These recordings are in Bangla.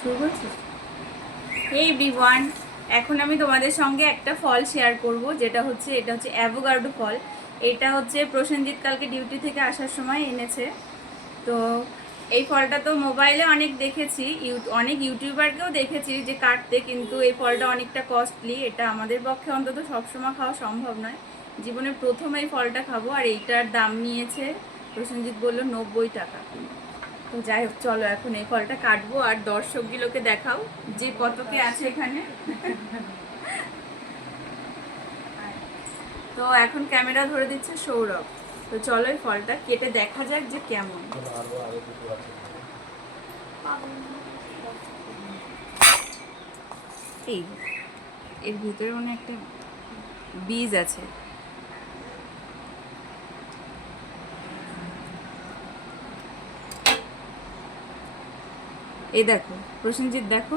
শুরু করছিস? হে এভরিওয়ান, এখন আমি তোমাদের সঙ্গে একটা ফল শেয়ার করব, এটা হচ্ছে অ্যাভোকাডো ফল। এটা হচ্ছে প্রসেনজিৎ কালকে ডিউটি থেকে আসার সময় এনেছে। তো এই ফলটা তো মোবাইলে অনেক দেখেছি, অনেক ইউটিউবারকেও দেখেছি যে কাটতে, কিন্তু এই ফলটা অনেকটা কস্টলি। এটা আমাদের পক্ষে অন্তত সবসময় খাওয়া সম্ভব নয়। জীবনে প্রথম এই ফলটা খাবো, আর এইটার দাম নিয়েছে, প্রসেনজিৎ বললো 90 টাকা। তো যাই হোক, চলো এখন এই ফলটা কাটবো আর দর্শকগুলোকে দেখাও যে কত কে আছে এখানে। তো এখন ক্যামেরা ধরে দিচ্ছে সৌরভ। তো চলো এই ফলটা কেটে দেখা যাক যে কেমন। এই এর ভিতরে মনে একটা বীজ আছে। এই দেখো প্রসেনজিৎ, দেখো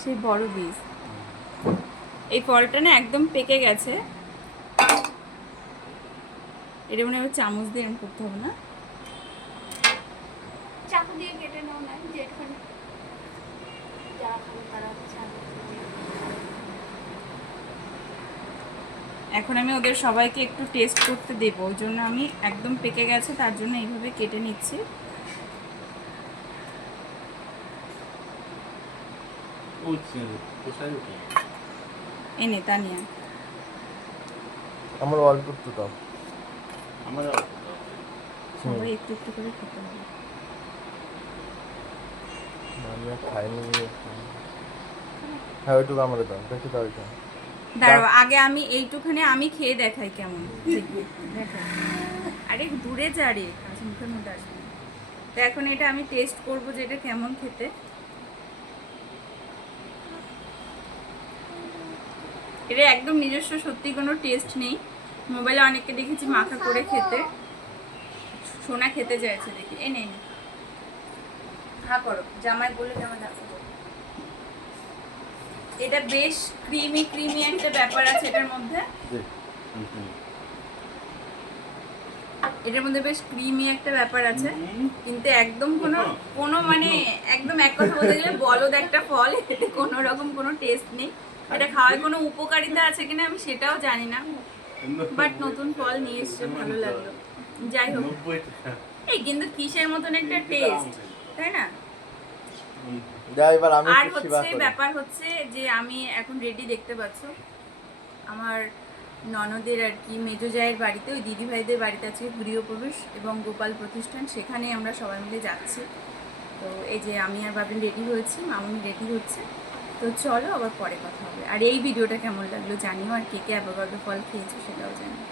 সেই বড় বীজ। এই ফলটা না একদম পেকে গেছে। এটা মনে হয় চামচ দিয়ে এরকম করতে হবে না? চাকু দিয়ে কেটে নাও না, যেখানে যারা খাবে তারা এখন আমি ওদের সবাইকে একটু টেস্ট করতে দেবো, ওই জন্য আমি একদম পেকে গেছে তার জন্য এইভাবে কেটে নিচ্ছি। এনে তানিয়া আমার অল্প একটু দাও। সবাই একটু একটু করে খেতে হবে। আমি খাইনি। হ্যাঁ, ওইটুকু আমার দাও, বেশি দাও এটা। দাঁড়াও, আগে আমি এইটুখানি আমি খেয়ে দেখাই কেমন। দেখাই, আরে দূরে যা রে, কাছে মুখের মধ্যে আসবে না। তো এখন এটা আমি টেস্ট করবো যে এটা কেমন খেতে। এটা একদম নিজস্ব সত্যি কোনো টেস্ট নেই। মোবাইলে অনেককে দেখেছি মাখা করে খেতে। সোনা খেতে চাইছে দেখি, এ নেই হা করো, জামাই বলে জামাই দেখো। এটা বেশ ক্রিমি ক্রিমি একটা ব্যাপার আছে এটার মধ্যে। এটার মধ্যে বেশ ক্রিমি একটা ব্যাপার আছে, কিন্তু একদম কোনো কোনো মানে একদম এক কথা বলতে গেলে বলদ একটা ফল। এতে কোনো রকম কোনো টেস্ট নেই। এটা খাওয়ার কোনো উপকারিতা আছে কিনা আমি সেটাও জানি না, বাট নতুন ফল নিয়ে এসছে, ভালো লাগলো। যাই হোক, এই কিন্তু কিসের মতন একটা টেস্ট, তাই না? এবার আমি আর একটু সেবা হচ্ছে করি। ব্যাপার হচ্ছে যে আমি এখন রেডি, দেখতে পাচ্ছ আমার ননদের আর কি মেজো জায়ের বাড়িতে, ওই দিদিভাইদের বাড়িতে আছে গৃহপ্রবেশ এবং গোপাল প্রতিষ্ঠান, সেখানে আমরা সবাই মিলে যাচ্ছি। তো এই যে আমি আর বাবিন রেডি হয়েছি, মামুনি রেডি হচ্ছে। তো চলো আবার পরে কথা হবে। আর এই ভিডিওটা কেমন লাগলো জানিও, আর কে কে অ্যাভোকাডো ফল খেয়েছো সেটাও জানিও।